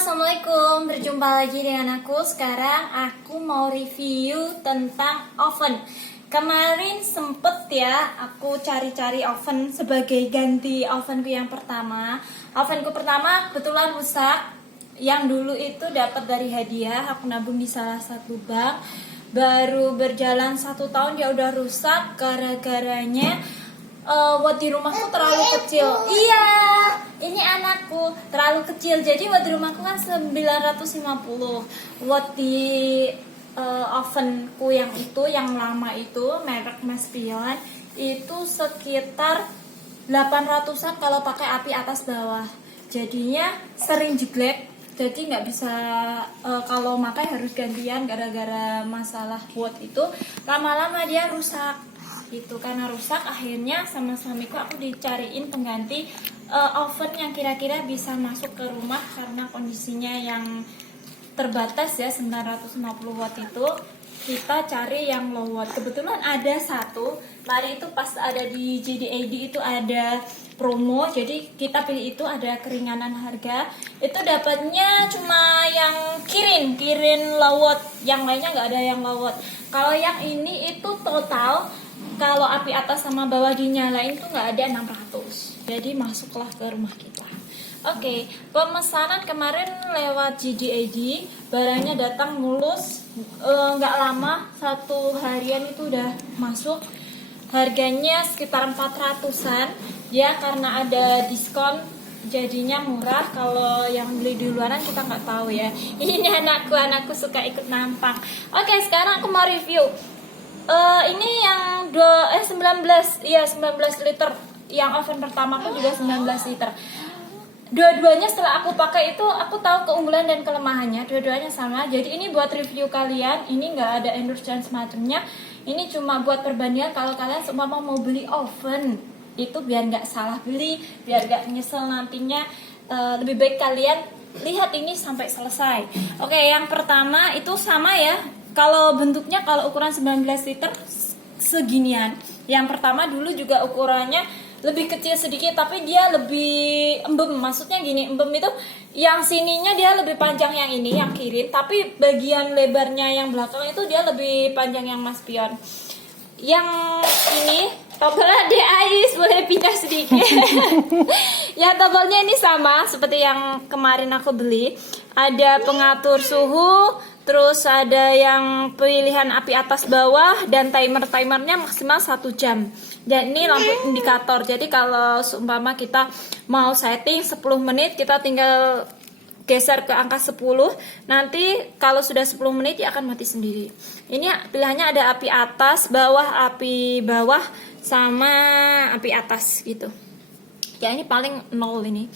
Assalamualaikum, berjumpa lagi dengan aku. Sekarang aku mau review tentang oven. Kemarin sempet ya aku cari-cari oven sebagai ganti ovenku yang pertama. Ovenku pertama kebetulan rusak. Yang dulu itu dapat dari hadiah, aku nabung di salah satu bank. Baru berjalan 1 tahun dia udah rusak gara-garanya watt di rumahku terlalu kecil. Iya, ini anakku terlalu kecil. Jadi watt di rumahku kan 950 watt di ovenku yang lama itu merek Maspion itu sekitar 800-an kalau pakai api atas bawah. Jadinya sering jeglek. Jadi nggak bisa kalau makai harus gantian gara-gara masalah watt itu. Lama-lama dia rusak. Itu karena rusak akhirnya sama suamiku aku dicariin pengganti oven yang kira-kira bisa masuk ke rumah karena kondisinya yang terbatas ya 950 watt itu. Kita cari yang low watt. Kebetulan ada satu kemarin itu pas ada di JDAD itu ada promo, jadi kita pilih itu, ada keringanan harga. Itu dapatnya cuma yang kirin low watt, yang lainnya nggak ada yang low watt. Kalau yang ini itu total kalau api atas sama bawah dinyalain tuh nggak ada 600. Jadi masuklah ke rumah kita. Oke, pemesanan kemarin lewat JDAD, barangnya datang mulus, nggak lama, 1 harian itu udah masuk. Harganya sekitar 400-an, ya karena ada diskon jadinya murah. Kalau yang beli di luaran kita nggak tahu ya. Ini anakku suka ikut nampang. Oke, sekarang aku mau review. Ini yang 19 liter. Yang oven pertamaku juga 19 liter. Dua-duanya setelah aku pakai itu aku tahu keunggulan dan kelemahannya. Dua-duanya sama. Jadi ini buat review kalian. Ini nggak ada endorse dan semacamnya. Ini cuma buat perbandingan kalau kalian semua mau beli oven. Itu biar nggak salah beli, biar nggak nyesel nantinya. Lebih baik kalian lihat ini sampai selesai. Oke, yang pertama itu sama ya. Kalau bentuknya, kalau ukuran 19 liter seginian. Yang pertama dulu juga ukurannya lebih kecil sedikit, tapi dia lebih embem. Maksudnya gini, embem itu yang sininya dia lebih panjang yang ini, yang kiri. Tapi bagian lebarnya yang belakang itu dia lebih panjang yang Maspion. Yang ini tombol DAIS, boleh pindah sedikit. Ya, tombolnya ini sama seperti yang kemarin aku beli. Ada pengatur suhu, terus ada yang pilihan api atas bawah, dan timernya maksimal 1 jam. Dan ini lampu indikator. Jadi kalau seumpama kita mau setting 10 menit, kita tinggal geser ke angka 10. Nanti kalau sudah 10 menit dia akan mati sendiri. Ini pilihannya ada api atas, api bawah, sama api atas gitu. Ya ini paling 0 ini.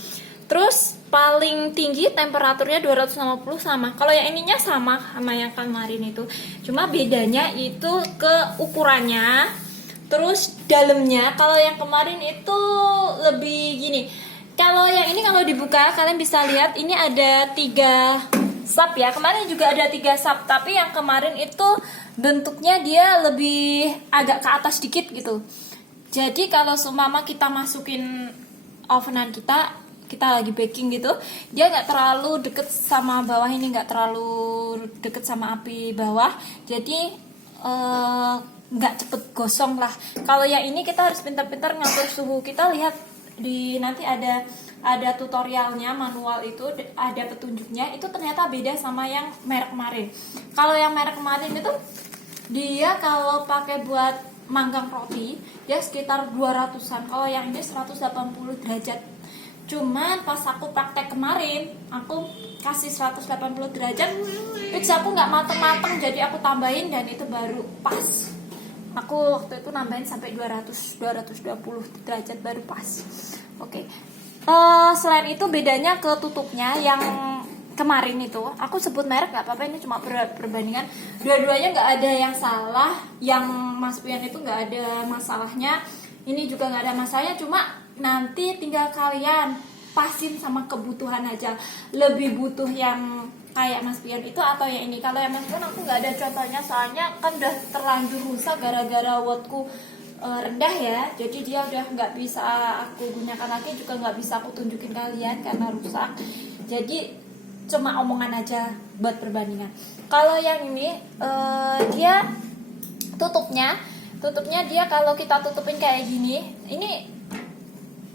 Terus paling tinggi temperaturnya 250 sama. Kalau yang ininya sama yang kemarin itu. Cuma bedanya itu ke ukurannya. Terus dalamnya. Kalau yang kemarin itu lebih gini. Kalau yang ini kalau dibuka kalian bisa lihat ini ada 3 sub ya. Kemarin juga ada 3 sub, tapi yang kemarin itu bentuknya dia lebih agak ke atas dikit gitu. Jadi kalau seumpama kita masukin ovenan kita lagi baking gitu, dia nggak terlalu deket sama bawah ini, nggak terlalu deket sama api bawah, jadi nggak cepet gosong lah. Kalau yang ini kita harus pintar-pintar ngatur suhu. Kita lihat di nanti ada tutorialnya, manual itu ada petunjuknya. Itu ternyata beda sama yang merek kemarin. Kalau yang merek kemarin itu dia kalau pakai buat manggang roti dia sekitar 200-an. Kalau yang ini 180 derajat. Cuman pas aku praktek kemarin, aku kasih 180 derajat, pizza aku nggak mateng-mateng, jadi aku tambahin dan itu baru pas. Aku waktu itu nambahin sampai 220 derajat baru pas. Oke. Selain itu bedanya ke tutupnya yang kemarin itu, aku sebut merek nggak apa-apa, ini cuma perbandingan. Dua-duanya nggak ada yang salah. Yang Maspion itu nggak ada masalahnya. Ini juga nggak ada masalahnya, cuma nanti tinggal kalian pasin sama kebutuhan aja. Lebih butuh yang kayak Maspion itu atau yang ini. Kalau yang Maspion aku nggak ada contohnya, soalnya kan udah terlanjur rusak gara-gara wattku rendah ya. Jadi dia udah nggak bisa aku gunakan lagi, juga nggak bisa aku tunjukin kalian karena rusak. Jadi cuma omongan aja buat perbandingan. Kalau yang ini dia tutupnya dia kalau kita tutupin kayak gini,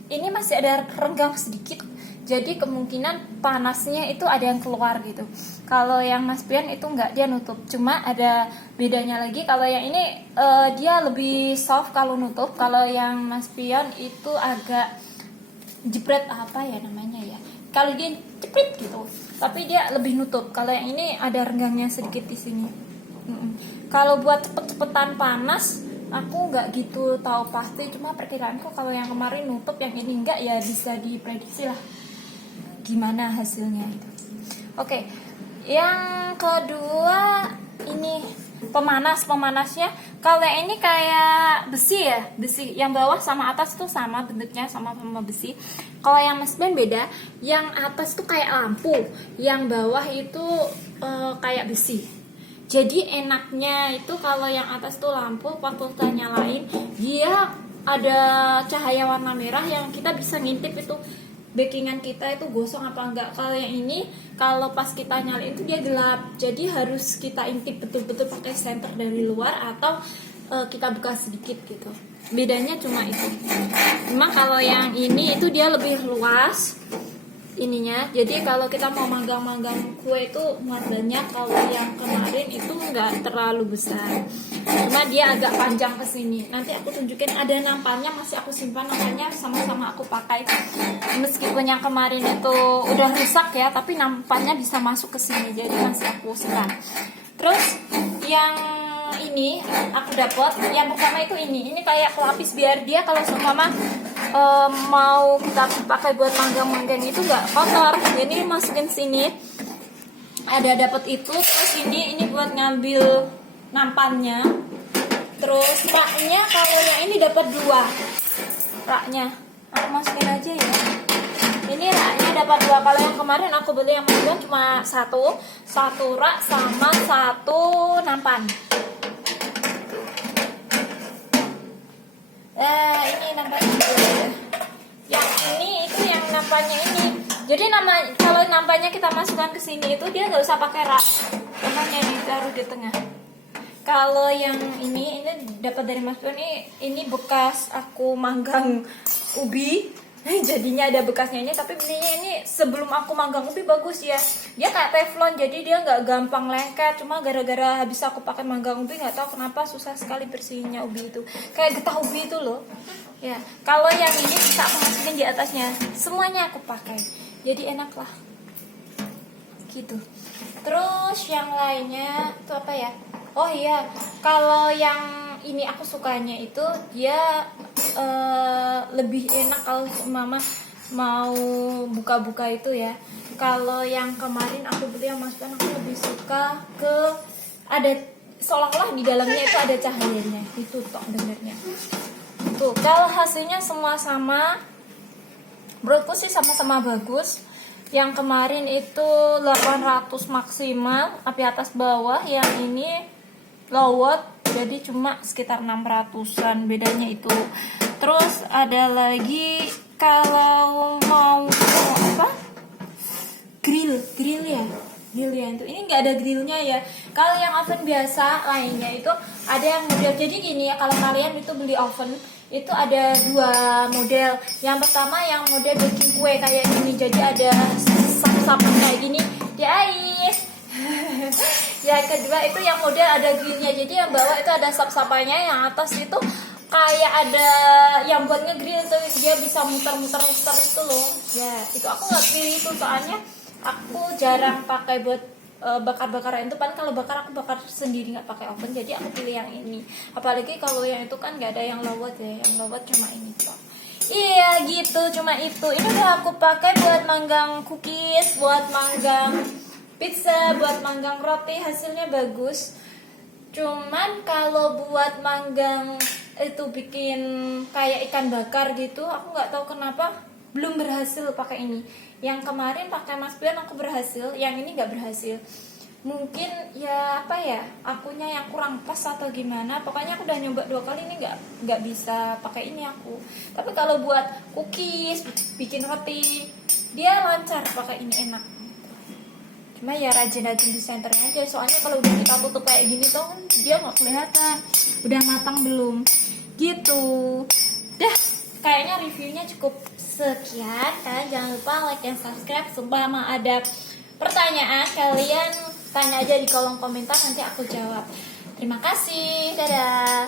ini masih ada renggang sedikit, jadi kemungkinan panasnya itu ada yang keluar gitu. Kalau yang Mas Pian itu enggak, dia nutup. Cuma ada bedanya lagi, kalau yang ini dia lebih soft kalau nutup. Kalau yang Mas Pian itu agak jepret, apa ya namanya ya, kalau dia jepret gitu, tapi dia lebih nutup. Kalau yang ini ada renggangnya sedikit di sini. Kalau buat cepet-cepetan panas, aku nggak gitu tahu pasti, cuma perkiraanku kalau yang kemarin nutup, yang ini enggak, ya bisa diprediksi lah gimana hasilnya itu. Oke, yang kedua ini pemanasnya. Kalau yang ini kayak besi ya, besi yang bawah sama atas tuh sama bentuknya, sama besi. Kalau yang Mas Ben beda, yang atas tuh kayak lampu, yang bawah itu kayak besi. Jadi enaknya itu kalau yang atas tuh lampu, waktu kita nyalain dia ada cahaya warna merah yang kita bisa ngintip itu backingan kita itu gosong apa enggak. Kalau yang ini, kalau pas kita nyalain itu dia gelap, jadi harus kita intip betul-betul pakai senter dari luar atau kita buka sedikit gitu. Bedanya cuma itu. Cuma kalau yang ini itu dia lebih luas ininya, jadi kalau kita mau manggang-manggang kue itu muat banyak. Kalau yang kemarin itu nggak terlalu besar, cuma dia agak panjang ke sini. Nanti aku tunjukin, ada nampannya, masih aku simpan, nampannya sama-sama aku pakai. Meskipun yang kemarin itu udah rusak ya, tapi nampannya bisa masuk ke sini, jadi masih aku simpan. Terus yang ini aku dapat, yang pertama itu ini kayak pelapis biar dia kalau seumpama mau kita pakai buat manggang-manggang itu nggak kotor. Jadi masukin sini, ada dapat itu. Terus ini buat ngambil nampannya. Terus raknya, kalau yang ini dapat 2 raknya, aku masukin aja ya. Ini raknya dapat 2. Kalau yang kemarin aku beli yang manggang cuma satu rak sama 1 nampan. Ini nampaknya yang ini, itu yang nampaknya ini. Jadi kalau nampaknya kita masukkan ke sini itu dia nggak usah pakai rak, namanya ditaruh di tengah. Kalau yang ini dapat dari Mas Pion, ini bekas aku manggang ubi. Jadinya ada bekasnya ini, tapi belinya ini sebelum aku manggang ubi bagus ya. Dia kayak teflon, jadi dia nggak gampang lengket. Cuma gara-gara habis aku pakai manggang ubi, nggak tahu kenapa susah sekali bersihinnya ubi itu. Kayak getah ubi itu loh. Ya, kalau yang ini bisa aku masukin di atasnya. Semuanya aku pakai, jadi enak lah. Gitu. Terus yang lainnya itu apa ya? Oh iya, kalau yang ini aku sukanya itu dia lebih enak kalau mama mau buka-buka itu ya. Kalau yang kemarin aku beli yang Mas Ben, aku lebih suka ke ada seolah-olah di dalamnya itu ada cahayanya. Itu tok benernya. Tuh, kalau hasilnya semua sama, menurutku sih sama-sama bagus. Yang kemarin itu 800 maksimal, tapi atas bawah. Yang ini low watt, jadi cuma sekitar 600-an, bedanya itu. Terus ada lagi kalau mau apa, grill ya itu, ini nggak ada grillnya ya. Kalau yang oven biasa lainnya itu ada yang model, jadi gini ya, kalau kalian itu beli oven itu ada 2 model. Yang pertama yang model baking kue kayak gini, jadi ada sapu-sapu kayak gini di air. Yang kedua itu yang model ada grillnya, jadi yang bawah itu ada sap-sapanya, yang atas itu kayak ada yang buat ngegrill tuh, dia bisa muter-muter itu loh. Ya, itu aku nggak pilih itu, soalnya aku jarang pakai buat bakar-bakaran itu. Kan kalau bakar aku bakar sendiri, nggak pakai oven, jadi aku pilih yang ini. Apalagi kalau yang itu kan nggak ada yang low watt ya, yang low watt cuma ini kok. Iya gitu, cuma itu. Ini udah aku pakai buat manggang cookies, buat manggang pizza, buat manggang roti, hasilnya bagus. Cuman kalau buat manggang itu bikin kayak ikan bakar gitu, aku nggak tahu kenapa belum berhasil pakai ini. Yang kemarin pakai Mas Pian aku berhasil, yang ini nggak berhasil. Mungkin ya apa ya, akunya yang kurang pas atau gimana. Pokoknya aku udah nyoba 2 kali, ini nggak bisa pakai ini aku. Tapi kalau buat cookies, bikin roti, dia lancar pakai ini, enak. Cuma ya rajin-rajin di senternya aja, soalnya kalau udah kita tutup kayak gini tuh kan dia nggak kelihatan udah matang belum gitu. Dah, kayaknya reviewnya cukup sekian. Kalian jangan lupa like dan subscribe. Sumpama ada pertanyaan kalian tanya aja di kolom komentar, nanti aku jawab. Terima kasih, dadah.